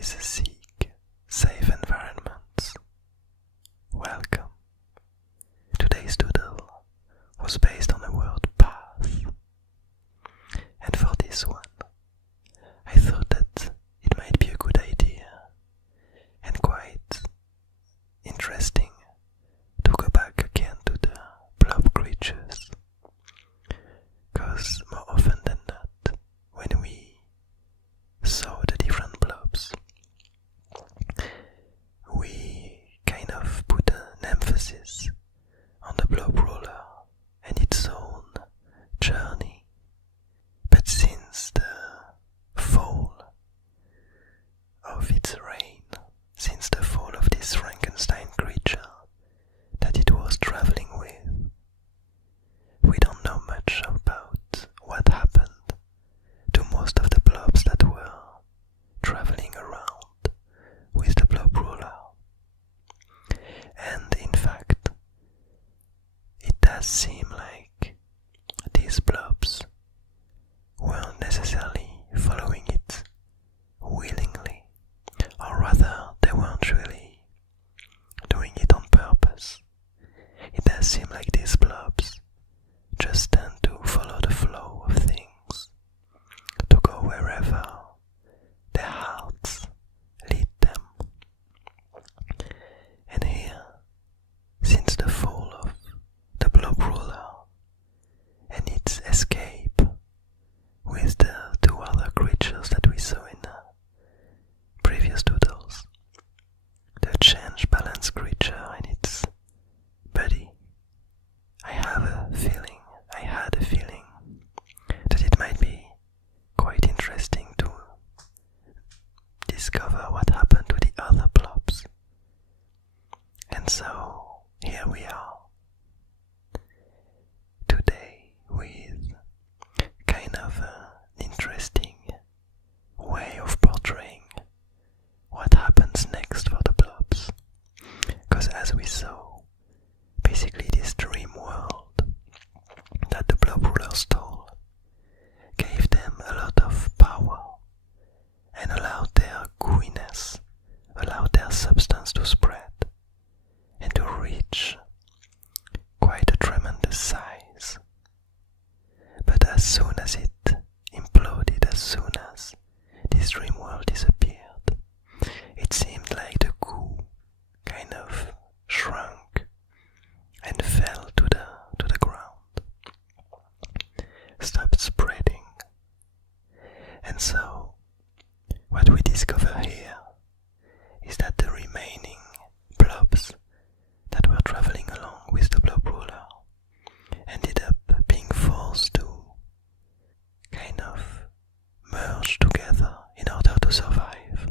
always seek safe environments. Welcome. Today's doodle was based on the word path. And for this one, I thought that it might be a good idea and quite interesting to go back again to the blob creatures. Because more often than not, when we saw the different blobs, we kind of put an emphasis on the blob ruler and its own journey. But since the fall of its reign, since the fall of this Frankenstein creature that it was traveling with, we don't know much about what happened to most of the blobs that were traveling around with the blob ruler. And in fact, it does seem like these blobs weren't necessarily following it willingly, or rather they weren't really doing it on purpose. It does seem like these blobs just tend to follow the flow of things, to go wherever their hearts lead them. And here, since the fall of the blob ruler and its escape with the two other creatures that we saw in the previous doodles, the change balance creature and its buddy, I had a feeling that it might be quite interesting to discover what happened to the other blobs. And so here we are today with kind of an interesting way of portraying what happens next for the blobs. Because as we saw, basically this dream world that the blob ruler stole gave them a lot of power and allowed their gooiness, allowed their substance to spread and to reach quite a tremendous size. But as soon as it imploded, as soon as this dream world disappeared, it seemed like the goo kind of shrunk and fell to the ground, stopped spreading. And so what we discover here is that the remaining blobs that were traveling along with the blob ruler ended up being forced to kind of merge together in order to survive.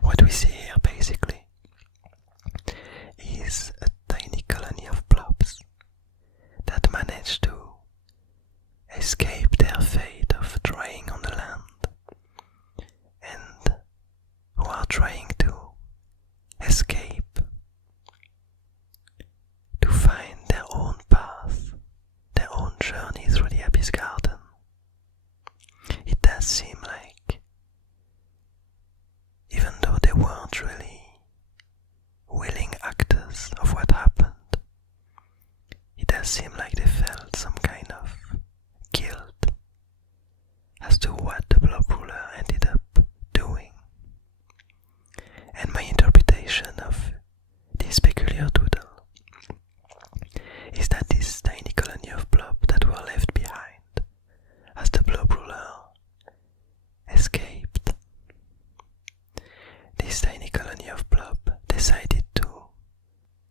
What we see here basically is a tiny colony of blobs that managed to escape their fate of drying on the land and who are trying to escape to find their own path, their own journey through the Abyss Garden. It does seem like, even though they weren't really willing actors of what happened, it does seem like they felt some kind of guilt as to what the blob ruler ended up doing. And my interpretation of this peculiar doodle is that this tiny colony of blob that were left behind as the blob ruler escaped, this tiny colony of blob decided to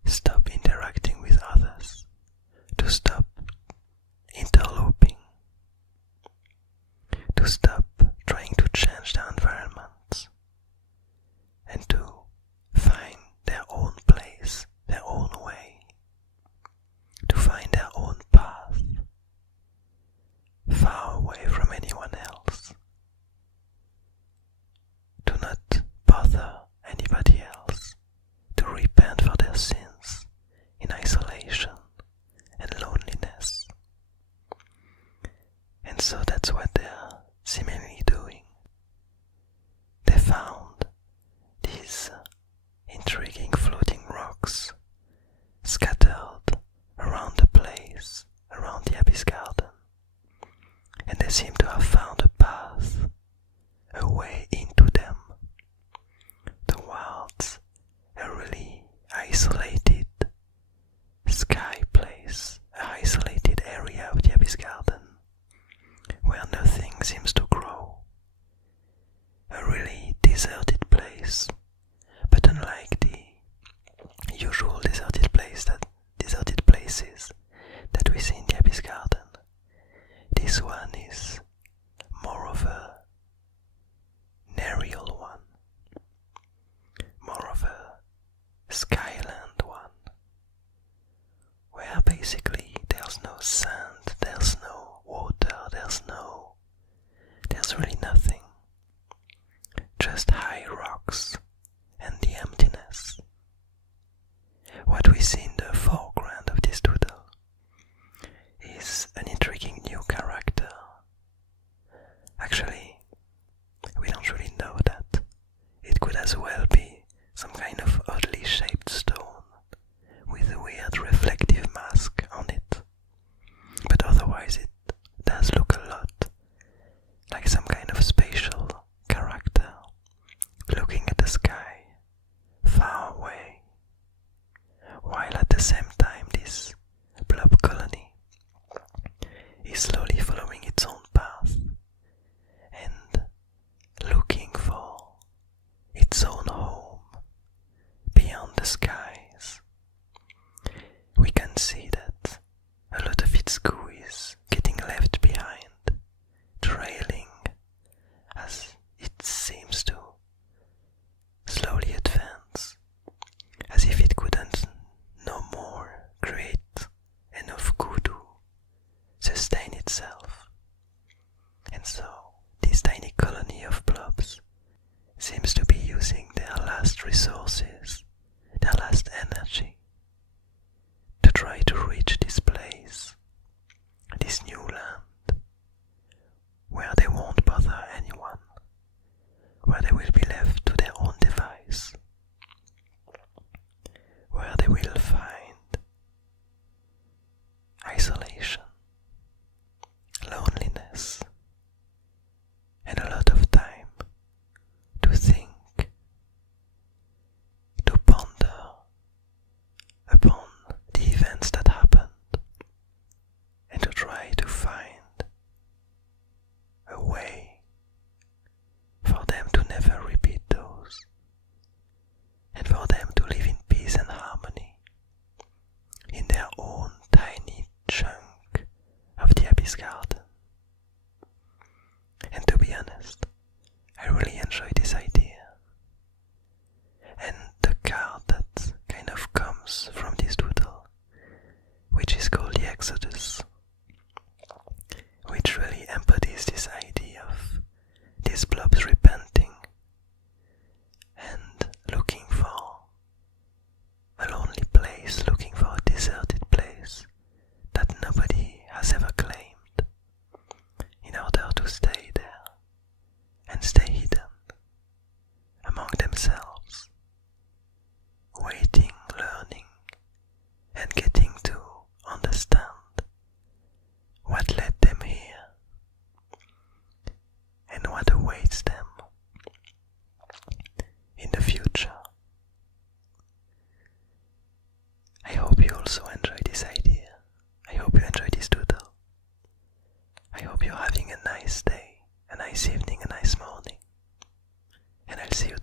stop interacting with others, to stop interloping, to stop trying to change their environments, and to find their own place, their own way, to find their own path, far away from anyone else, to not bother anybody else, to basically there's no sand, there's no water, there's really nothing. Just high rocks and the emptiness. What we see in the foreground of this doodle is an intriguing new character. Actually, we don't really know that. It could as well be some kind of oddly shaped stone with a weird reflective mask on it. But otherwise it does look a lot like some kind of spatial character looking at the sky far away, while at the same time this blob colony is slowly following its own path and looking for its own home beyond the skies. We can see that a lot of its goo is getting left behind, trailing as it seems to slowly advance, as if it couldn't no more create enough goo to sustain itself. And so this tiny colony of blobs seems to be using their last resources, their last energy, to try to reach this place, this new land, where they won't bother anyone, where they will be left to their own device, where they will find isolation, loneliness, and a lot of time to think, to ponder upon the events that happened, and to try to find a way for them to never repeat those, and for them to live in peace and harmony in their own tiny chunk of the Abyss Garden. And to be honest, I really enjoy this idea. And the card that kind of comes from this doodle, which is called the Exodus, which really embodies this idea of these blobs repenting and looking for a lonely place, looking for a deserted place that nobody has ever claimed, in order to stay there and stay hidden among themselves, waiting, learning, and getting to understand what led them here and what awaits them in the future. I hope you also enjoy this idea. I hope you enjoy this doodle. I hope you're having a nice day, a nice evening, a nice morning. And I'll see you